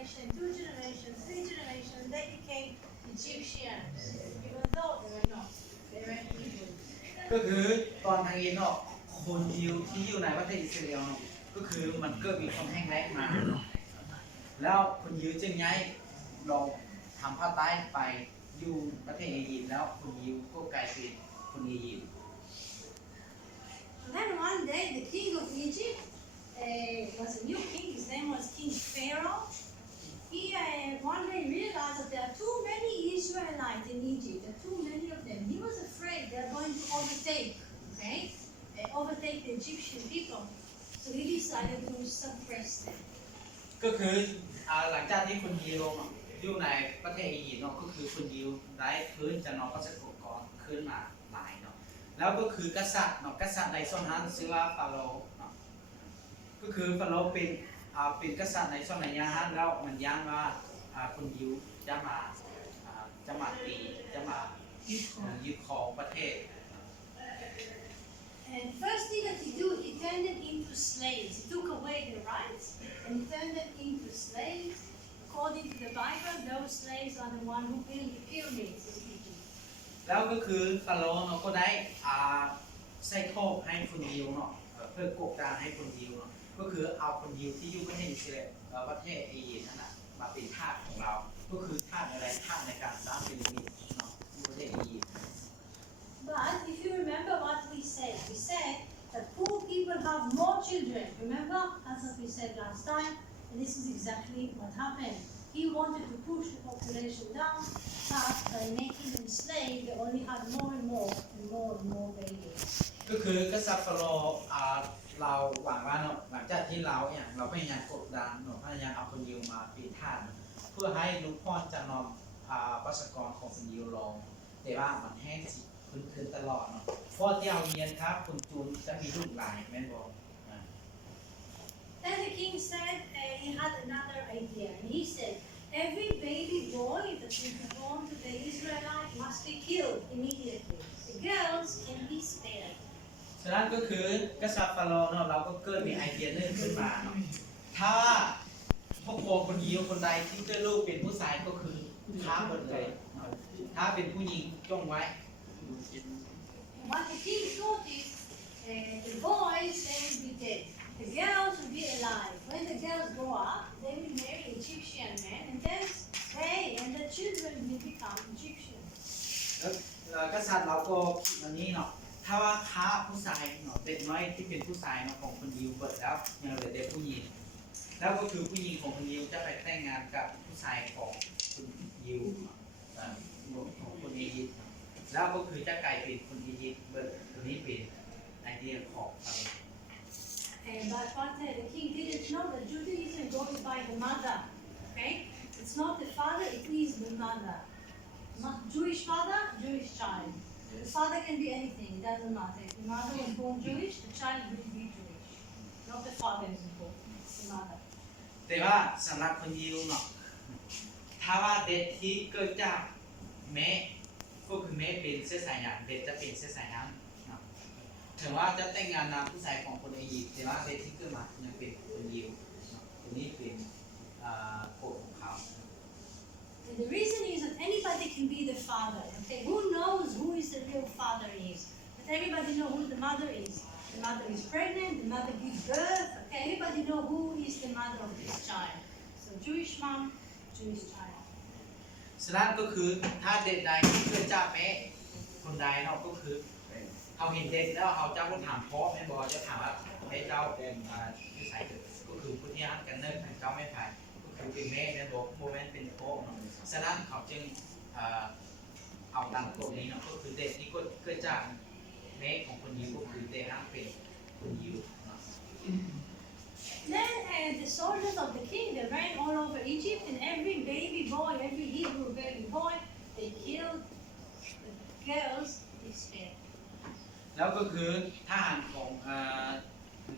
generation, 2 generations, 3 generations, they became Egyptians, even though they were not. They were Hebrews. ก็คือตอนทางอินเนาะคนยิวที่อยู่ในประเทศอิสราเอลเนาะก็คือมันเกิดมีคนแห้งแล้งมาเนาะแล้วคนยิวจึงย้ายลองทำผ้าใต้ไปอยู่ประเทศอียิปต์แล้วคนยิวก็กลายเป็นคนอียิปต์ And then one day, the king of Egypt was a new king. His name was King Pharaoh. He one day realized that there are too many Israelites in Egypt. There are too many of them. He was afraid they are going to overtake the Egyptian people. So he decided to suppress them. ก็คือหลังจากที่คนยิวอยู่ในประเทศอียิปต์เนาะก็คือคนยิวได้คืนจากนอกประชากรคืนมาหลายเนาะแล้วก็คือกษัตริย์เนาะกษัตริย์ในส่วนนั้นชื่อว่าฟาโรห์เนาะก็คือฟาโรห์เป็นกษัตริย์ในส่วนในยาฮันแล้วมันย้ำว่าคนยิวจะมาตีจะมายึดของประเทศ And first thing that he did, he turned them into slaves. He took away their rights and he turned them into slaves. According to the Bible, those slaves are the ones who built the pyramids in Egypt. แล้วก็คือฟาโรห์เนาะก็ได้ใส่โทษให้คนยิวเนาะเพื่อกดดันให้คนยิวเนาะก็คือเอาคนยิวที่อยู่ประเทศอิสราเอลประเทศอียิปต์นั่นแหละมาเป็นทาสของเราก็คือทาสอะไรทาสในการสร้างพีระมิดเนาะที่ประเทศอียิปต์ But if you remember what we said that poor people have more children. Remember? That's what we said last time. And this is exactly what happened. He wanted to push the population down, but by making them slaves, they only had more and more babies. ก็คือกษัตริย์ฟาโรห์เราหวังว่าเนาะหลังจากที่เราพยายามกดดันเนาะพยายามเอาคนยิวมาเป็นทาสเพื่อให้ลูกพ่อจะนอมประชากรของคนยิวลงแต่ว่ามันแห้งสิขึ้นตลอดเนาะพอที่เอาเรียนครับคุณจูนจะมีลูกหลายแม่นบอก Then the king said he had another idea, and he said every baby boy that is born to the Israelite must be killed immediately. The girls can be spared. ฉะนั้นก็คือกษัตริย์ฟาโรห์เนาะเราก็เกิดมีไอเดียนึงขึ้นมาเนาะถ้าครอบครัวคนยิวคนใดที่เกิดลูกเป็นผู้ชายก็คือฆ่าหมดเลยถ้าเป็นผู้หญิงจงไว้ What the king thought is the boys they will be dead, the girls will be alive. When the girls grow up, they will marry Egyptian men, and then they and the children will become Egyptians. แล้วกษัตริย์เราก็คิดวันนี้เนาะถ้าว่าค้าผู้ชายเนาะเด็กน้อยที่เป็นผู้ชายเนาะของคนยิวเบิดแล้วยังเหลือเด็กผู้หญิงแล้วก็คือผู้หญิงของคนยิวจะไปแต่งงานกับผู้ชายของคนยิวของคนอียิปต์แล้วก็คือจะกลายเป็นคนอียิปต์เบิดตัวนี้เป็นไอเดียของเรา But what the king didn't know that Judaism goes by the mother. Okay, it's not the father; it is the mother. Not Jewish father, Jewish child. The father can be anything; it doesn't matter. If the mother was born Jewish, the child will be Jewish. Not the father is important; it's the mother. แต่ว่าสำหรับคนยิวเนาะถ้าว่าเด็กที่เกิดจากแม่ก็คือแม่เป็นเชื้อสายหยางเด็กจะเป็นเชื้อสายหยางเนาะถึงว่าจะแต่งงานนามผู้ชายของคนอียิปต์แต่ว่าเด็กที่เกิดมายังเป็นคนยิวเนาะตัวนี้เป็นกฎของเขา And the reason is that anybody can be the father. Okay, who knows who is the real father is? But everybody knows who the mother is. The mother is pregnant. The mother gives birth. Okay, everybody knows who is the mother of this child. So Jewish mom, Jewish child. ฉะนั้นก็คือถ้าเด็กใดที่เกิดจากแม่คนใดเนาะก็คือเขาเห็นเด็กแล้วเขาเจ้าก็ถามพ่อแม่บอกจะถามว่าแม่เจ้าเป็นผู้ชายก็คือผู้ที่ฮันกันเนิ่นเจ้าไม่ผ่านก็คือเป็นแม่แม่บอกโมเมนต์เป็นพ่อเนาะฉะนั้นเขาจึงเอาตามกฎนี้เนาะก็คือเด็กที่เกิดจากแม่ของคนยิวก็คือเด็กฮันเป็นคนยิวเนาะ Then the soldiers of the king they ran all over Egypt, and every baby boy, every Hebrew baby boy, they killed the girls. They spared. แล้วก็คือทหารของ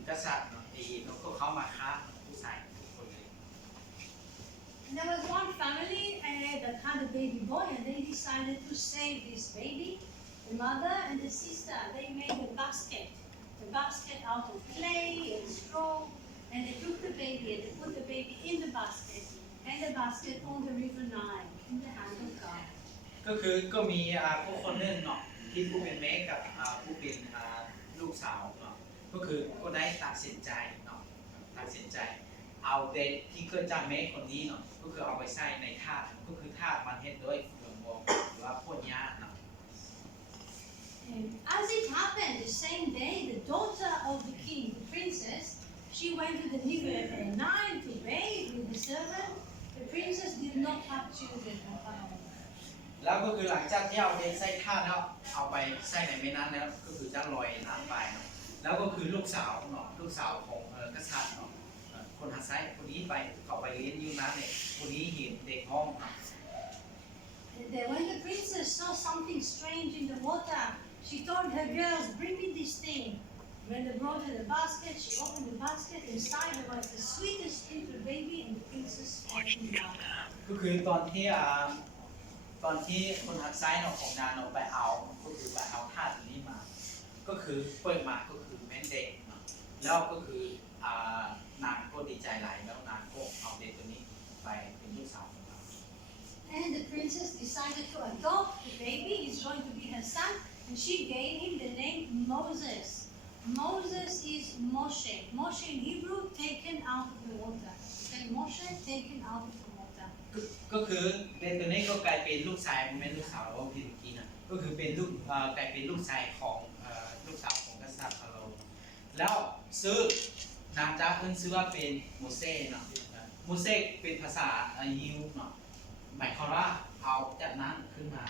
กษัตริย์อียิปต์ก็เข้ามาฆ่าผู้ชายคนนี้ And there was one family that had a baby boy, and they decided to save this baby. The mother and the sister they made a basket out of clay and straw, and they took the baby and they put the baby in the basket, and the basket on the river Nile in the hand of God. ก็มีผู้คนหนึ่งเนาะที่ผู้เป็นแม่กับผู้เป็นลูกสาวเนาะก็ได้ตัดสินใจเนาะตัดสินใจเอาเด็กที่เกิดจากแม่คนนี้เนาะก็คือเอาไปใส่ในถาดก็คือถาดมันเฮ็ดด้วยเฟืองวงหรือว่าพวกหญ้าเนาะ And as it happened, the same day, the daughter of the king, the princess, she went to the river Nile to bathe with the servant. The princess did not have children of her own. แล้วก็คือหลังจากที่เอาเด็กใส่ถาดแล้วเอาไปใส่ในแม่น้ำแล้วก็คือจะลอยน้ำไปเนาะแล้วก็คือลูกสาวเนาะลูกสาวของกษัตริย์เนาะคนหัดไซคนนี้ไปเขาไปเลี้ยงยูน้ำเนี่ยคนนี้เห็นเด็กห้องเนาะ Then when the princess saw something strange in the water, she told her girls, "Bring me this thing." When they brought her the basket, she opened the basket. Inside there was the sweetest little baby, and the princess fell in love. ก็คือตอนที่คนหัดไซเนาะของนางเนาะไปเอาก็คือไปเอาถาดนี้มาก็คือเปิดมาก็คือแม่เด็กเนาะแล้วก็คือนางก็ดีใจหลายแล้วนางก็เอาเด็กตัวนี้ไปเป็นลูกสาวของเรา And the princess decided to adopt the baby. He's going to be her son, and she gave him the name Moses. Moses is Moshe. Moshe in Hebrew, taken out of the water. Okay, Moshe, taken out of the water. ก็คือเด็กตัวนี้ก็กลายเป็นลูกชายไม่ลูกสาวเราพี่เมื่อกี้นะก็คือเป็นลูกกลายเป็นลูกชายของลูกสาวของกษัตริย์ฟาโรห์แล้วซื้อนางจ้าเพิ่นซื้อว่าเป็นโมเสสเนาะโมเสสเป็นภาษายิวเนาะหมายความว่าเอาจากนั้นขึ้นมา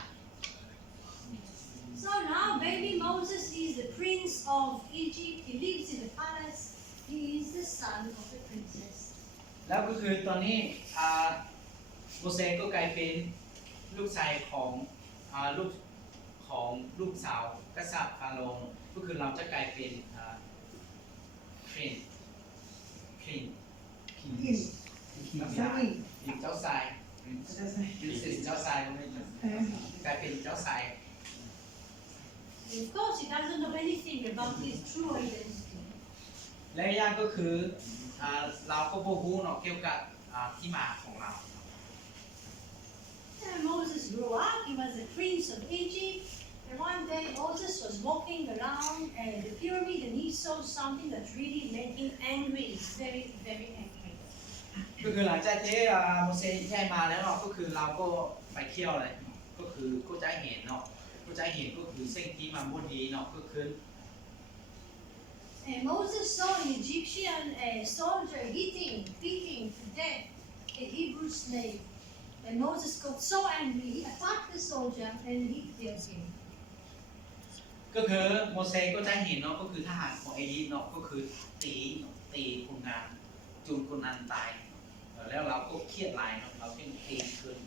So now baby Moses is the prince of Egypt. He lives in the palace. He is the son of the princess. แล้วก็คือตอนนี้โมเสสก็กลายเป็นลูกชายของลูกสาวกษัตริย์ฟาโรห์ก็คือเราจะกลายเป็นพรินเจ้าชายเจ้าชายกลายเป็นเจ้าชาย Of course, he doesn't know anything about his true identity. และอย่างก็คือเราก็บ่รู้เนาะเกี่ยวกับที่มาของเรา And Moses grew up. He was the prince of Egypt. And one day Moses was walking around the pyramid, and he saw something that really made him angry. Very, very angry. ก็คือหลังจากที่โมเสสย้ายมาแล้วเนาะก็คือเราก็ไปเที่ยวเลยก็คือก็จะเห็นเนาะก็จะเห็นก็คือสิ่งที่มันบ่ดีเนาะก็คือ And Moses saw an Egyptian soldier beating to death a Hebrew slave. And Moses got so angry, he attacked the soldier and he killed him. ก็คือโมเสสก็จะเห็นเนาะก็คือทหารของอียิปต์เนาะก็คือตีคนงานจนคนนั้นตายแล้วเราก็เครียดหลายเนาะเราจึงตีคืน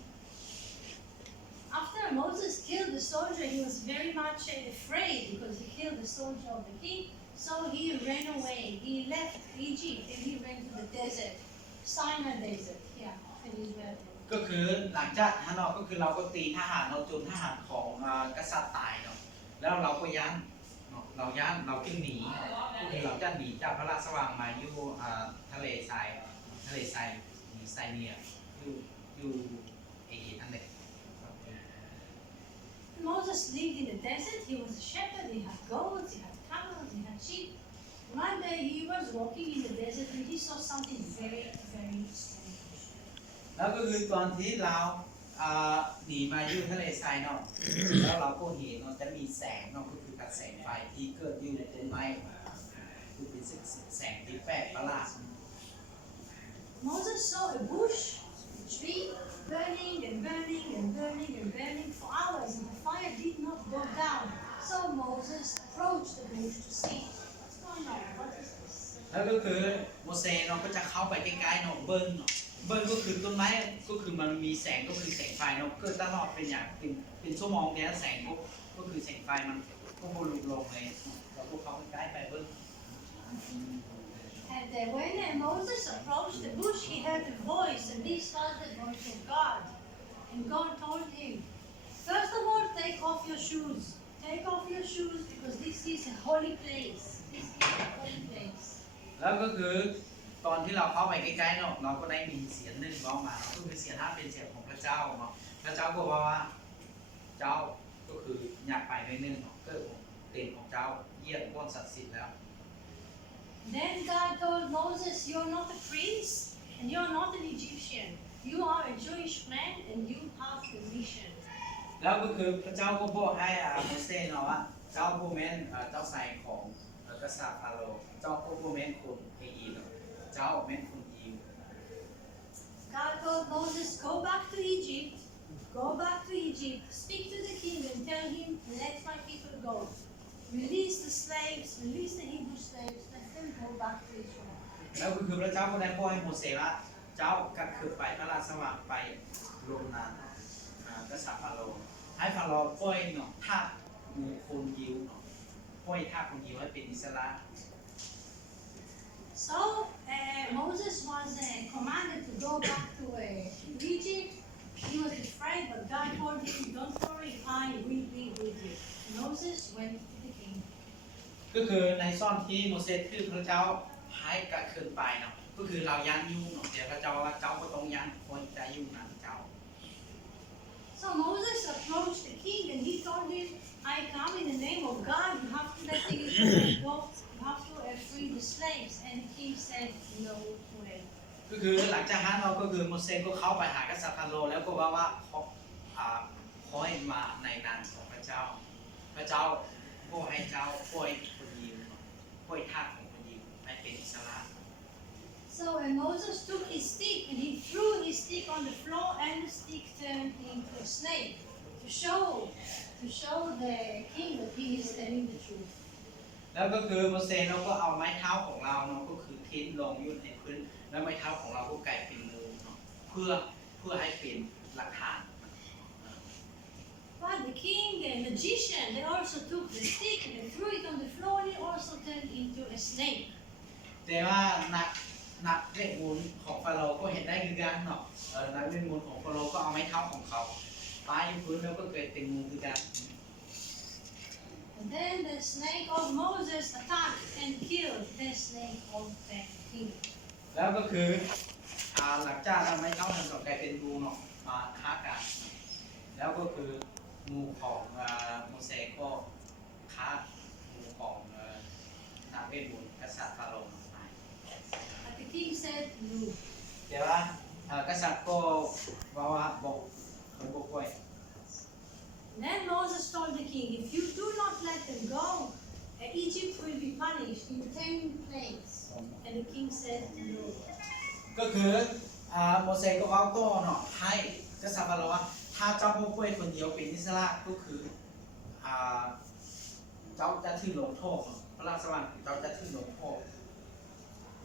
After Moses killed the soldier, he was very much afraid because he killed the soldier of the king. So he ran away. He left Egypt and he went to the desert, Sinai desert. Yeah, in Israel. ก็คือหลังจากนั้นเนาะก็คือเราก็ตีทหารเนาะจนทหารของกษัตริย์ตายเนาะแล้วเราก็ย้านเนาะเราจึงหนีก็คือเราจะหนีจากพระราชวังมาอยู่ทะเลทรายไซเนียอยู่อียิปต์นั่นเอง Moses lived in the desert. He was a shepherd. He had goats, he had camels, he had sheep. One day he was walking in the desert and he saw something very, very strange. แล้วก็คือตอนที่เราหนีมาอยู่ทะเลทรายเนาะแล้วเราก็เห็นเนาะจะมีแสงเนาะก็คือกระแสไฟที่เกิดอยู่ในต้นไม้คือเป็นแสงที่แปลกประหลาด Moses saw a bush, a tree, burning and burning and burning and burning for hours, and the fire did not go down. So Moses approached the bush to see what's going on. What is this? แล้วก็คือโมเสสเนาะก็จะเข้าไปใกล้ๆเนาะเบิ้งก็คือต้นไม้ก็คือมันมีแสงก็คือแสงไฟเนาะเกิดตลอดเป็นอย่างเป็นชั่วโมงเนี้ยแสงก็คือแสงไฟมันก็บลุลงเลยเราก็เข้าใกล้ไปเบิ้ง And when Moses approached the bush, he heard a voice, and this was the voice of God. And God told him, first of all, take off your shoes. Take off your shoes because this is a holy place. This is a holy place. แล้วก็คือ ตอนที่เราเข้าไปใกล้ๆเนาะเราก็ได้มีเสียงหนึ่งร้องมาเนาะก็คือเสียงนั้นเป็นเสียงของพระเจ้าเนาะพระเจ้าก็บอกว่าเจ้าก็คืออยากไปในหนึ่งเนาะก็เป็นของเจ้าเยี่ยมก้นศักดิ์สิทธิ์แล้ว Then God told Moses, "You're not a prince, and you're not an Egyptian. You are a Jewish man, and you have a mission." แล้วก็คือพระเจ้าก็บอกให้โมเสสเนาะว่าเจ้าผู้แม่นเจ้าชายของกษัตริย์ฟาโรห์เจ้าผู้แม่นคนอียิปต์เจ้าแม่นคนยิว God told Moses, "Go back to Egypt. Go back to Egypt. Speak to the king and tell him, let my people go. Release the slaves. Release the Hebrew slaves. Let them go back to Israel." แล้วก็คือพระเจ้าก็ได้บอกให้โมเสสว่าเจ้ากลับคืนไปพระราชสว่างไปลงนามกษัตริย์ฟาโรห์ให้ฟาโรห์ปล่อยเนาะทาสหมู่คนยิวเนาะปล่อยทาสคนยิวให้เป็นอิสระ So Moses was commanded to go back to Egypt. He was afraid, but God told him, "Don't worry, I will be with you." Moses went to the king. ก็คือในซ่อนที่โมเสสคือพระเจ้าให้กลับคืนไปเนาะก็คือเรายันยุ่งเนาะแต่พระเจ้าว่าเจ้าก็ต้องยันคนจะยุ่งนั้นเจ้า So Moses approached the king and he told him, "I come in the name of God. You have to let the Israelites go. You have to free the slaves." And the king said, "No way." ก็คือหลังจากนั้นเราก็คือโมเสสก็เข้าไปหากษัตริย์ฟาโรห์แล้วก็ว่าขอให้มาในนามของพระเจ้าพระเจ้าก็ให้เจ้าปล่อยคนยิวปล่อยทาสของคนยิวให้เป็นอิสระ So Moses took his stick and he threw his stick on the floor, and the stick turned into a snake to show the king that he is telling the truth. แล้วก็คือโมเสสเราก็เอาไม้เท้าของเราเนาะก็คือทิ้งลงอยู่ในพื้นแล้วไม้เท้าของเราก็กลายเป็นงูเนาะเพื่อให้เป็นหลักฐาน But the king and magician, they also took the stick and they threw it on the floor, and it also turned into a snake. แต่ว่านักเวทมนต์ของฟาโรห์ก็เห็นได้คือกันเนาะนักเวทมนต์ของฟาโรห์ก็เอาไม้เท้าของเขาปาอยู่พื้นแล้วก็เกิดเป็นงูคือกัน And then the snake of Moses attacked and killed the snake of the king. แล้วก็คือหลังจากไม้เท้านั้นก็กลายเป็นงูเนาะมาฆ่ากันแล้วก็คืองูของโมเสสก็ฆ่างูของนักเวทมนต์กษัตริย์ฟาโรห์ตาย But the king said no. แต่ว่ากษัตริย์ก็ว่าบอกเขาบอกไว้ Then Moses told the king, "If you do not let them go, Egypt will be punished in 10 plagues." And the king said no. ก็คือโมเสสก็เอาโต้เนาะให้กษัตริย์ฟาโรห์ว่าถ้าเจ้าผู้ป่วยคนเดียวเป็นอิสระก็คือเจ้าจะถือลงโทษพระราชวังเจ้าจะถือลงโทษ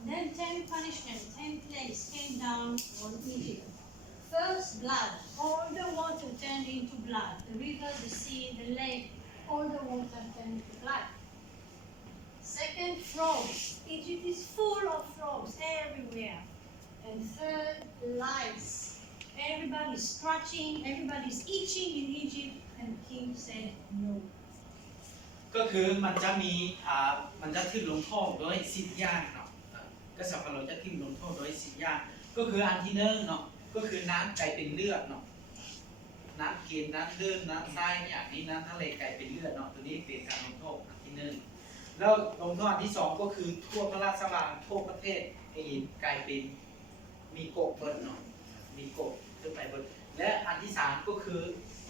Then 10 punishments, 10 plagues came down on Egypt. First, blood. All the water turned into blood. The river, the sea, the lake, all the water turned into blood. Second, frogs. Egypt is full of frogs everywhere. And third, lice. Everybody's scratching, everybody's itching in Egypt. And the king said no. ก็คือมันจะมีมันจะถือลงโทษโดย10อย่างเนาะกษัตริย์ฟาโรห์จะถือลงโทษโดย10อย่างก็คืออันที่1เนาะก็คือน้ำกลายเป็นเลือดเนาะน้ำกินน้ำดื่มน้ำทรายอย่างนี้น้ำทะเลกลายเป็นเลือดเนาะตัวนี้เป็นการลงโทษอันที่1แล้วลงโทษอันที่2ก็คือทั่วพระราชวังทั่วประเทศอียิปต์กลายเป็นมีกบเบิดเนาะมีกบขึ้นไปเบิดและอันที่3ก็คือ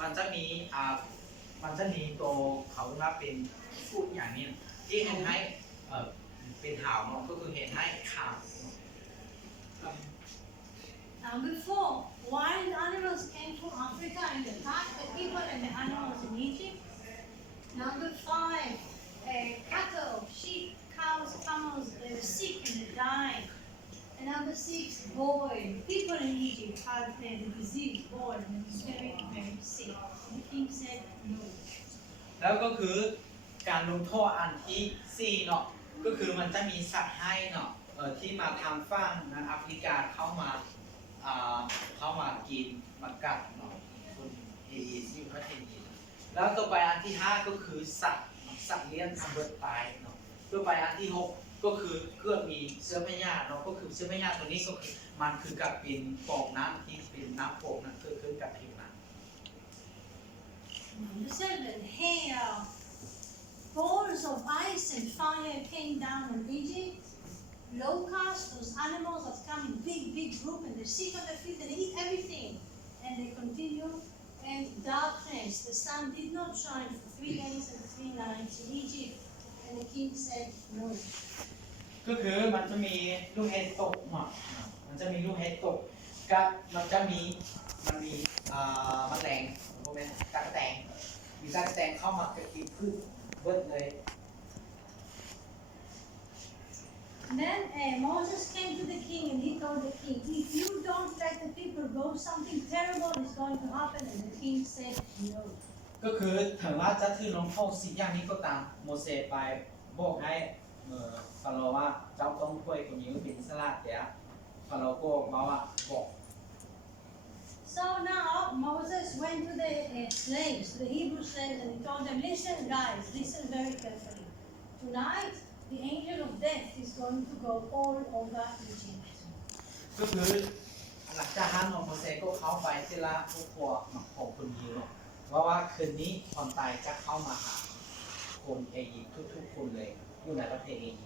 มันจะมีตัวเขาเรียกว่าเป็นพูดอย่างนี้ที่เห็นให้เป็นหาวเนาะก็คือเห็นให้ข่าว Number 4, wild animals came from Africa and attacked the people and the animals in Egypt. Number 5, cattle, sheep, cows, camels, they were sick and they died. And number 6, boil. People in Egypt had the disease boil and it was very, very sick. And the king said no. แล้วก็คือการลงโทษอันที่4เนาะก็คือมันจะมีสัตว์ให้เนาะที่มาทำฟั่งนะแอฟริกาเข้ามากินมากัดเนาะคนเอเชียที่ประเทศอียิปต์แล้วต่อไปอันที่5ก็คือสัตว์เลี้ยงทำเบิดตายเนาะต่อไปอันที่6 ก็คือเพื่อมีเสื้อพญาเนาะก็คือเสื้อพญาตัวนี้ก็คือมันคือกับเป็นฟองน้ำที่เป็นน้ำโป่งนั่นคือกับผิวน้ำ Number 7, hail. Balls of ice and fire came down on Egypt. Locusts, those animals that come in big group and they sit on their feet and they eat everything. And they continue. And darkness, the sun did not shine for 3 days and 3 nights in Egypt. And the king said, no. ก็คือมันจะมีลูกเห็บตกเนาะมันจะมีลูกเห็บตกกับมันมีแมลงพวกนี้ตะกแตนมีตะกแตนเข้ามากินพืชเบิดเลย Then Moses came to the king and he told the king, if you don't let the people go, something terrible is going to happen. And the king said, no. ก็คือถึงว่าจะถือลงโทษสิ่งอย่างนี้ก็ตามโมเสสไปบอกให้ฟาโรห์ว่าเจ้าต้องช่วยคนนี้เป็นอิสระแต่ฟาโรห์ก็มาว่าบอก So now Moses went to the slaves, the Hebrew slaves, and he told them, listen guys, listen very carefully. Tonight, the angel of death is going to go all over Egypt. ก็คือหลังจากนั้นโมเสสก็เข้าไปที่ละครอบครัวของคนยิวว่าคืนนี้คนตายจะเข้ามาหาคนอียิปต์ทุกคนเลยอยู่ในประเทศอียิปต์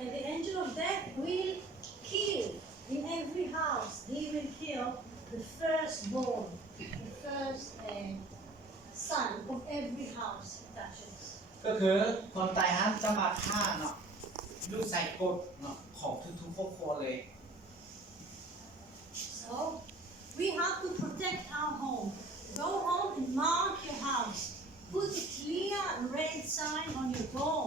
And the angel of death will kill in every house. He will kill the firstborn, the first son of every house he touches. ก็คือคนตายนั้นจะมาฆ่าเนาะลูกชายกดเนาะของทุกครอบครัวเลย So we have to protect our home. Go home and mark your house. Put a clear red sign on your door,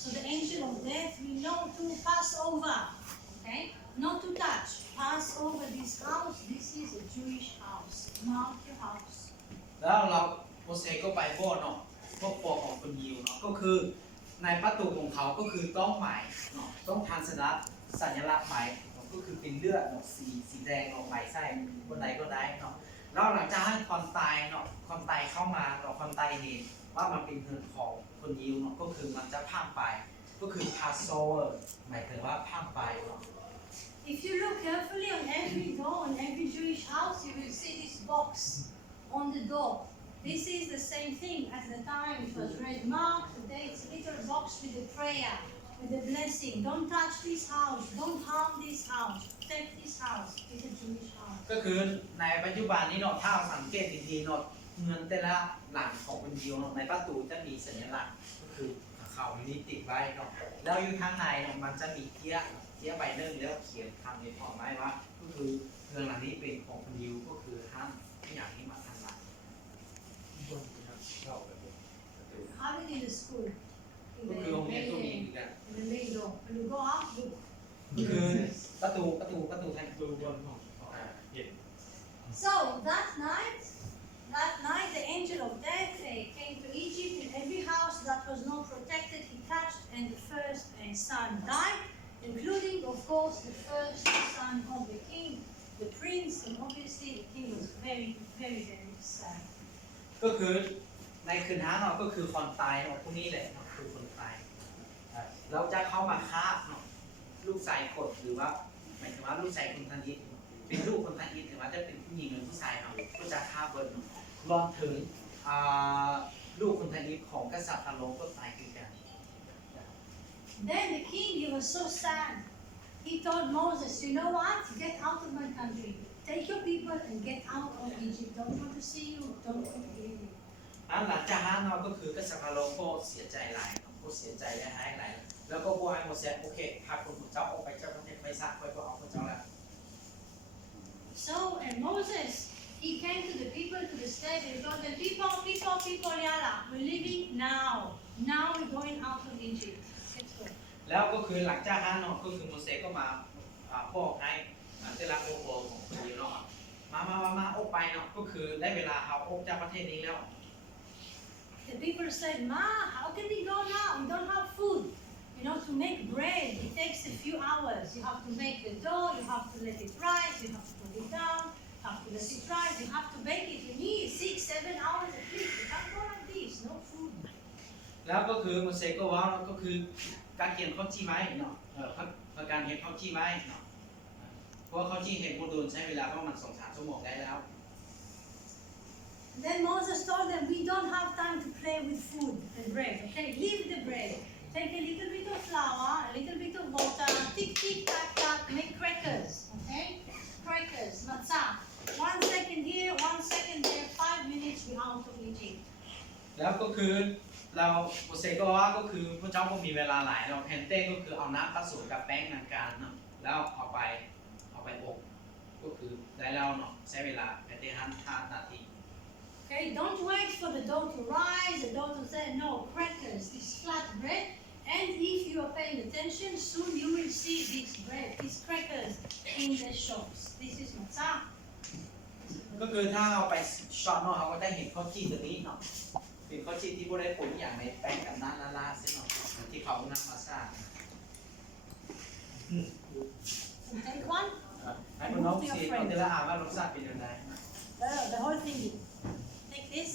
so the angel of death will know to pass over. Okay, not to touch. Pass over this house. This is a Jewish house. Mark your house. แล้วเราโมเสสก็ไปบอกเนาะครอบครัวของคนยิวเนาะก็คือในประตูของเขาก็คือต้องหมายเนาะต้องทำสัญลักษณ์หมายก็คือเป็นเลือดเนาะสีแดงเนาะหมายไส้คนใดก็ได้เนาะแล้วหลังจากนั้นคนตายเนาะคนตายเข้ามาเนาะคนตายเห็นว่ามันเป็นเงินของคนยิวเนาะก็คือมันจะพามไปก็คือ Passover หมายถึงว่าพามไปเนาะ If you look carefully on every door, on every Jewish house, you will see this box on the door. This is the same thing as the time it was red mark. Today it's a little box with a prayer, with a blessing. Don't touch this house. Don't harm this house. Protect this house. It's a Jewish house. ก็คือในปัจจุบันนี้เนาะถ้าสังเกตดีๆเนาะเงินแต่ละหลังของคนยิวเนาะในประตูจะมีสัญลักษณ์ก็คือเขานี้ติดไว้เนาะแล้วอยู่ข้างในเนาะมันจะมีเกี้ยใบหนึ่งแล้วเขียนคำในข้อไม้ว่าก็คือเงินหลังนี้เป็นของคนยิวก็คือห้ามไม่อยากให้มาทำลาย Have it in the school. In ก็ the, คือโรงเรียนก็มีเหมือนกัน in the main door. When you go out, look. ก็คือประตูทาง ดูบนของเห็น So that night, the angel of death came to Egypt. In every house that was not protected, he touched, and the first son died, including, of course, the first son of the king, the prince, and obviously the king was very sad. ก็คือในคืนนั้นเนาะก็คือคนตายเนาะพวกนี้แหละเนาะคือคนตายเราจะเข้ามาฆ่าเนาะลูกชายกดหรือว่าหมายถึงว่าลูกชายคนทันยิตเป็นลูกคนทันยิตหรือว่าจะเป็นผู้หญิงหรือผู้ชายเนาะก็จะฆ่าเบิร์นรวมถึงลูกคนทันยิตของกษัตริย์ฟาโรห์ก็ตายคือกัน Then the king, he was so sad. He told Moses, you know what? Get out of my country. Take your people and get out of Egypt. Don't want to see you. Don't want to hear you. หลังจากนั้นเนาะก็คือกษัตริย์ฟาโรห์ก็เสียใจหลายก็เสียใจและหายหลายแล้วก็บอกให้โมเสสโอเคพาคนของเจ้าออกไปเจ้าประเทศไปซะไปก็เอาคนเจ้าแล้ว So Moses, he came to the people, to the state, and he told them, people, yalla, we're leaving now. Now we're going out of Egypt. Let's go. แล้วก็คือหลังจากนั้นเนาะก็คือโมเสสก็มาบอกให้เทราโอโอของคนยิวเนาะมาออกไปเนาะก็คือได้เวลาเขาออกจากประเทศนี้แล้ว The people said, Ma, how can we go now? We don't have food. You know, to make bread, it takes a few hours. You have to make the dough, you have to let it rise, you have to put it down, you have to let it rise, you have to bake it. You need 6-7 hours at least. You can't go like this, no food. แล้วก็คือโมเสสก็ว่าก็คือ การเขียนข้าวจี้ไม้เนาะการเห็นข้าวจี้ไม้เนาะเพราะข้าวจี้เห็นโมดูลใช้เวลาประมาณ2-3 ชั่วโมงได้แล้ว Then Moses told them, we don't have time to play with food and bread. Okay, leave the bread. Take a little bit of flour, a little bit of water, tick, tick, tack, tack, make crackers. Okay, crackers, matzah. 1 second here, 1 second there, 5 minutes we're out of Egypt. แล้วก็คือเราโมเสสก็ว่าก็คือพระเจ้าก็มีเวลาหลายเราแพนเต้ก็คือเอาน้ำผสมกับแป้งนางการเนาะแล้วเอาไปอบก็คือได้แล้วเนาะใช้เวลาแพนเต้5 นาที Okay, don't wait for the dough to rise, the dough to say no, crackers, this flat bread. And if you are paying attention, soon you will see this bread, these crackers in the shops. This is matzah. ก็คือถ้าเอาไปช็อตเนาะเขาก็ได้เห็นข้าวจี้ตัวนี้เนาะเป็นข้าวจี้ที่พวกได้ผลอย่างในแป้งกับน้ำละๆซึ่งเนาะที่เขานำมาสร้าง Take one. ให้พวกน้องซีเอาแต่ละอ่านว่ารสชาติเป็นยังไง The whole thing. Take this.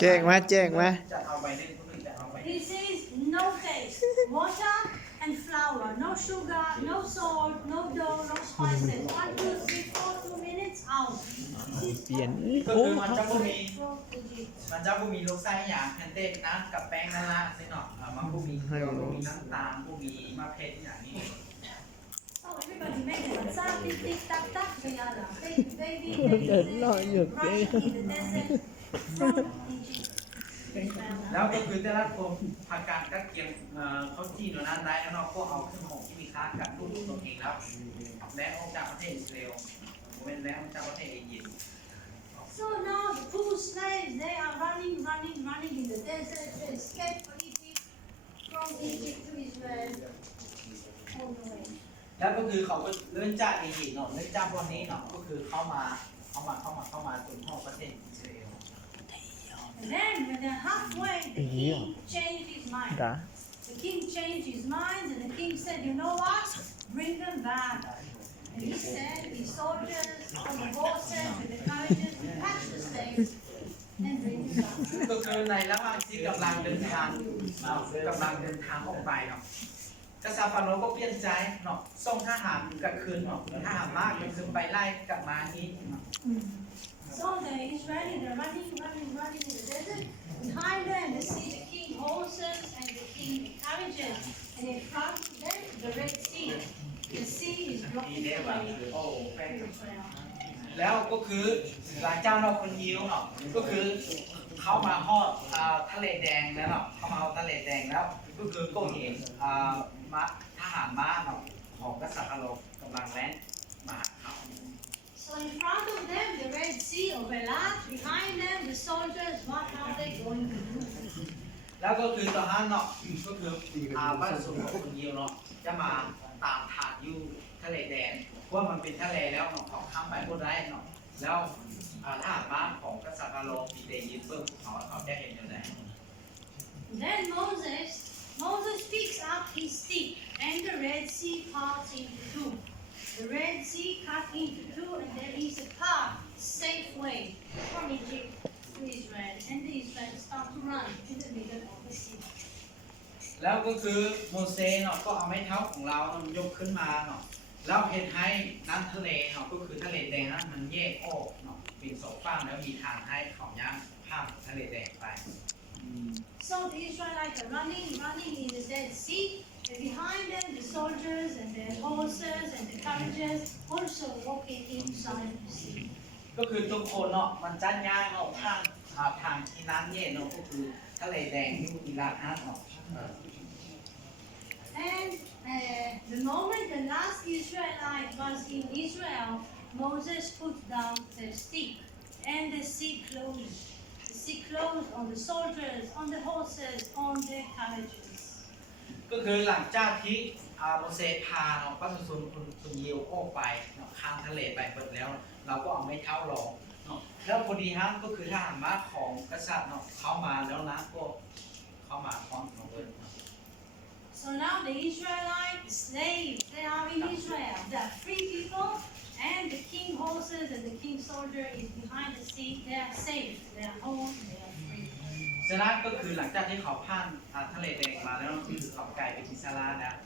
แจ้งมาจะเอาไปเล่นคนอื่นจะเอาไป This is no taste. Water and flour. No sugar, no salt, no dough, no spices. 1, 2, 3, 4, 2 minutes out. เปลี่ยน ก็ โอ้ คือมันจะมี From Egypt. รสชาติอย่างแพนเต้นะกับแป้งละๆซึ่งเนาะมันก็มีน้ำตาลก็มีมะเขืออย่างนี้ So everybody make the matzah, tick, tick, tack, tack, yalla. Baby, running in the desert from Egypt. แล้วก็คือแต่ละคนพาการกัดเกียงเขาจี้ตัวนั้นได้แล้วเนาะก็เอาเครื่องของที่มีค่ากับลูกตัวเองแล้วและออกจากประเทศอิสราเอลเป็นแล้วออกจากประเทศอียิปต์ So now the poor slaves, they are running in the desert. They escape from Egypt to Israel all the way. แล้วก็คือเขาก็เลื่อนจากอียิปต์เนาะเลื่อนจากวันนี้เนาะก็คือเข้ามาจนเข้าประเทศอิสราเอล And then when they're halfway, the king changed his mind. จ้ะ The king changed his mind, and the king said, you know what? Bring them back. And he said, his soldiers on the horses and the carriages will catch the slaves and bring them back. ก็คือในระหว่างที่กำลังเดินทางออกไปเนาะกษัตริย์ฟาโรห์ก็เปลี่ยนใจเนาะส่งทหารกลับคืนเนาะทหารมากมันคือไปไล่กลับมาที่ So the Israelis are running in the desert. Behind them, they see the king horses and the king carriages. And in front of them, the Red Sea. The sea is blocking the way. โอ้แล้วก็คือหลังจากเราคนยิวเนาะก็คือเขามาฮอดทะเลแดงแล้วเนาะเขามาเอาทะเลแดงแล้วก็คือก็เห็นม้าทหารม้าเนาะของกษัตริย์ฟาโรห์กำลังแล่นมาหาเขา So in front of them, the Red Sea overlaps. Behind them, the soldiers. What are they going to do? แล้วก็คือตอนนั้นเนาะก็คือบ้านสุนของคนยิวเนาะจะมาตามทางอยู่ทะเลแดงเพราะว่ามันเป็นทะเลแล้วเนาะเขาข้ามไปบนได้เนาะแล้วทหารม้าของกษัตริย์ฟาโรห์มีเดยินเพิ่มเขาจะเห็นอยู่ไหน Then Moses picks up his stick, and the Red Sea parts into two. The Red Sea cut into two, and there is a path, safe way from Egypt to Israel. And the Israelites start to run in the middle of the sea. แล้วก็คือโมเสสเนาะก็เอาไม้เท้าของเราเนาะยกขึ้นมาเนาะแล้วเห็นให้น้ำทะเลเนาะก็คือทะเลแดงนั้นมันแยกออกเนาะเป็นสองฝั่งแล้วมีทางให้เขาย่างข้ามทะเลแดงไป So the Israelites are running in the Dead Sea, and behind them the soldiers and the horses and the carriages also walking inside the sea. ก็คือทุกคนเนาะมันจัดย่างเนาะทางที่น้ำเย็นเนาะก็คือทะเลแดงที่อิรักนะเนาะ And the moment the last Israelite was in Israel, Moses put down the stick, and the sea closed. The sea closed on the soldiers, on the horses, on the carriages. ก็คือหลังจากที่โมเสสพาเนาะพระสุนคนยิวออกไปเนาะข้ามทะเลไปหมดแล้ว เราก็เอาไม้เท้ารองเนาะแล้วพอดีฮะก็คือทหารม้าของกษัตริย์เนาะเข้ามาแล้วนะก็เข้ามาพร้อมกับเพื่อน So now the Israelite slaves, they are in Israel. They are free people, and the king horses and the king soldier is behind the sea. They are safe. They are home. They are free. ฉะนั้นก็คือหลังจากที่เขาผ่านทะเลแดงมาแล้วก็คือเขาไกลไปที่ซาลาแล้ว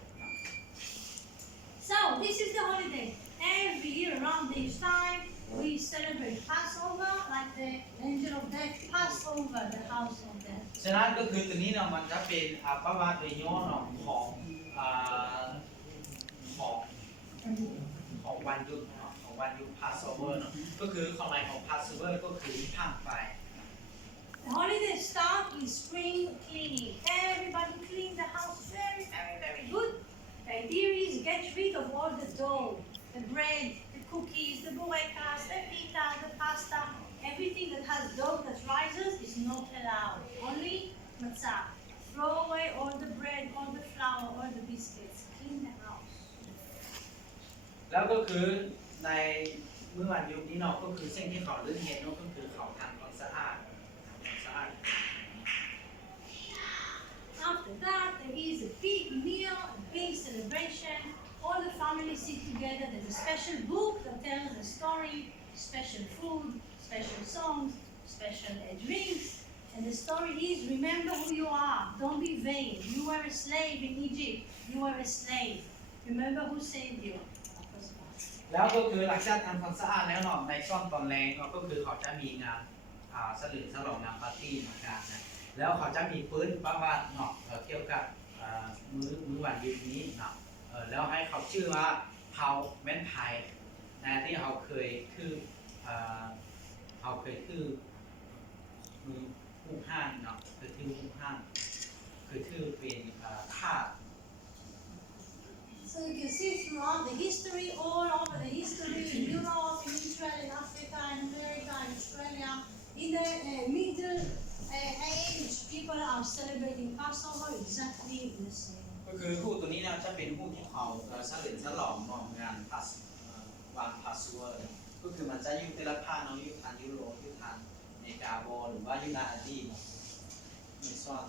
So this is the holiday. Every year around this time, we celebrate Passover, like the angel of death passed over the house of death. ฉะนั้นก็คือตัวนี้เนาะมันจะเป็นประวัติโดยย่อเนาะของของของวันหยุดเนาะของวันหยุด Passover เนาะก็คือความหมายของ Passover ก็คือผ่านไป The holiday starts with spring cleaning. Everybody clean the house very good. The idea is get rid of all the dough, the bread, the cookies, the burekas, the pita, the pasta. Everything that has dough that rises is not allowed. Only matzah. Throw away all the bread, all the flour, all the biscuits. Clean the house. แล้วก็คือในเมื่อวันหยุดนี้เนาะก็คือสิ่งที่เขาเลือกเห็นเนาะก็คือเขาทำความสะอาด After that, there is a big meal, a big celebration. All the family sit together. There's a special book that tells the story, special food, special songs, special drinks. And the story is, remember who you are. Don't be vain. You were a slave in Egypt. You were a slave. Remember who saved you. แล้วก็คือหลังจากทำความสะอาดแล้วเนาะในช่วงตอนแรงเนาะก็คือเขาจะมีงานสลือฉลองงานปาร์ตี้เหมือนกันนะแล้วเขาจะมีปืนประวัติเนาะเกี่ยวกับมื้อวันหยุดนี้เนาะแล้วให้เขาชื่อว่าเผาแม่นไทยนะที่เขาเคยคือมือผู้ห้างเนาะคือที่ผู้ห้างคือที่เป็นทาส So you can see throughout the history, all over the history, in Europe, in Israel, in Africa, in America, in Australia, in the Middle Age, people are celebrating Passover exactly the same. ก็คือคู่ตัวนี้เนี่ยจะเป็นคู่ที่เขาเฉลิมฉลองงานวันพาสเวอร์ก็คือมันจะอยู่แต่ละภาคเนาะอยู่ทางยุโรปอยู่ทางอเมริกาบอลหรือว่าอยู่ในอดีตไม่ทราบ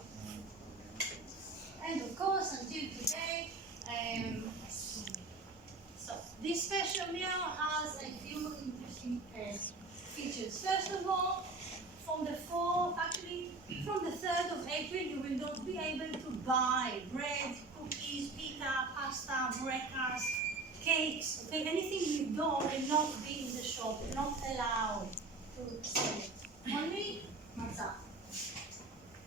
And of course, until today, so this special meal has a few interesting features. First of all, from the 3rd of April, you will not be able to buy bread, cookies, pita, pasta, burekas, cakes. Okay, anything with dough will not be in the shop. Not allowed to sell it. Only matzah.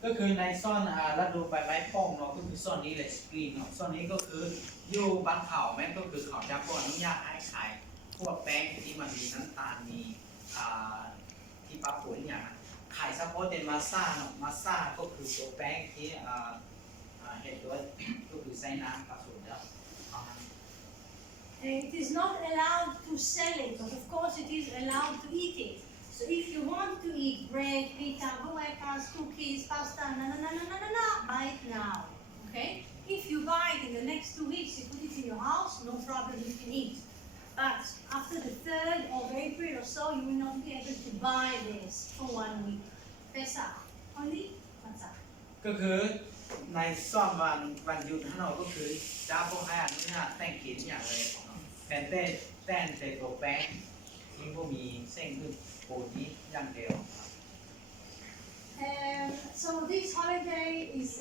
ก็คือในซ่อนฤดูใบไม้ป้องเนาะก็คือซ่อนนี้เลยสกรีนเนาะซ่อนนี้ก็คืออยู่บางเขาแม่ก็คือเขาจะขออนุญาตให้ขายพวกแป้งที่มันมีน้ำตาลมีที่ปลาปุ๋ยอย่างขายเฉพาะเป็นมาซ่าเนาะมาซ่าก็คือตัวแป้งที่เห็ดด้วยก็คือใส่น้ำผสมแล้ว It is not allowed to sell it, but of course it is allowed to eat it. So if you want to eat bread, pita, burekas, cookies, pasta, buy it now. Okay? If you buy it in the next 2 weeks, you put it in your house, no problem, you can eat. But after the 3rd of April or so, you will not be able to buy this for 1 week. Pesach. Only matzah. ก็คือในซ่อมวันหยุดทั้งหมดก็คือจ้าพวกให้อนุญาตแต่งกินอย่างเลยแฟนเต้ใส่ตัวแป้งที่พวกมีเส้นขึ้นโปรตีนอย่างเดียว So this holiday is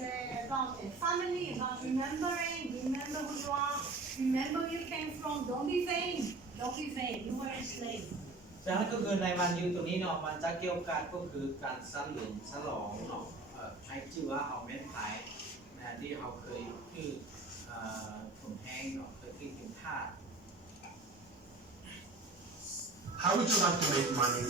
about a family, about remembering. Remember who you are. Remember where you came from. Don't be vain. Don't be vain. You were a slave. ฉะนั้นก็คือในวันหยุดตัวนี้เนาะมันจะเกี่ยวกันก็คือการฉลองเนาะใช้ชื่อว่าเอาเม้นไทยนะที่เขาเคยคือถุงแห้งเนาะเคยเป็นทาส How would you like to make money